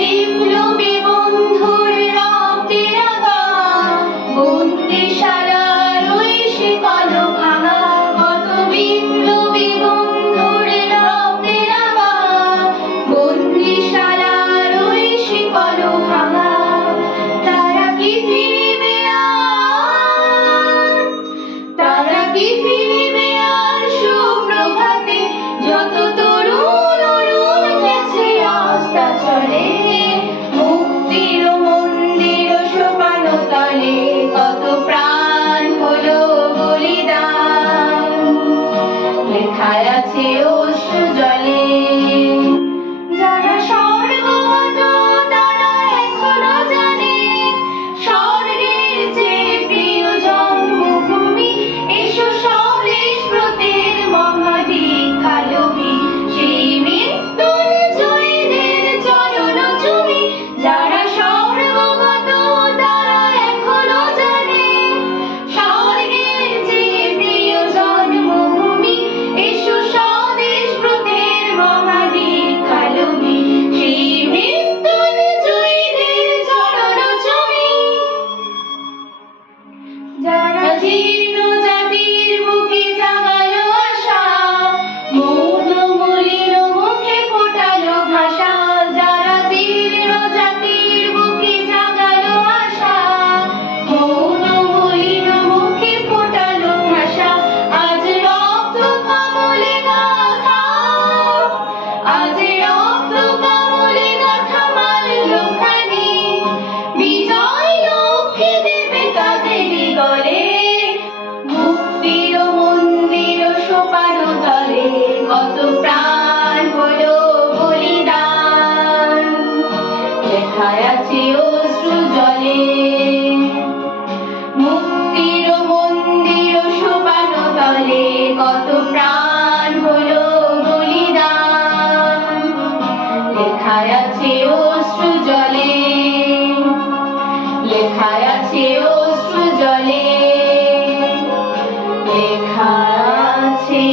বিপ্লবী বন্ধুর রক্তের আগাম বন্দিশালার ওই শিকল ভাঙা, কত বিপ্লবী বন্ধুর রক্তের আগাম বন্দিশালার ওই শিকল ভাঙা। তারা কি ফিরিবে আর, তারা কি ফিরিবে আর সুপ্রভাতে, যত তরুণ অরুণ গেছে আস্থা চলে মুক্তির মন্দির সোপান তলে, কত প্রাণ হলো বলিদান লেখা আছে অশ্রু জলে। যারা স্বর্গগত তারা এখনো জানে স্বর্গের চেয়ে প্রিয় জন্মভূমি, এসো স্বদেশ ব্রতের মহাদীক্ষা লভি, সেই মৃত্যুঞ্জয়ীদের চরণ চুমি। যারা স্বর্গগত তারা এখনো জানে স্বর্গের চেয়ে প্রিয় জন্মভূমি, এসো স্বদেশ ব্রতের মহাদীক্ষা লভি, সেই মৃত্যুঞ্জয়ীদের চরণ চুমি। যারা জীর্ণ জাতির বুকে জাগালো আশা, মৌন মলিন মুখে ফোটালো ভাষা। যারা জীর্ণ জাতির বুকে জাগালো আশা, মৌন মলিন মুখে ফোটালো ভাষা। আজ রক্ত কমলে গাথা, আজ রক্ত কমলে গাথা মাল্যখানি, বিজয় লক্ষ্মী দেবে তাদেরই গলে মুক্তির মন্দির সোপান তলে, কত প্রাণ হলো বলিদান লেখা আছে অশ্রু জলে। মুক্তির মন্দির সোপান তলে, কত প্রাণ হলো বলিদান লেখা আছে অশ্রু জলে, লেখা আছে অশ্রু জলে, লেখা আছে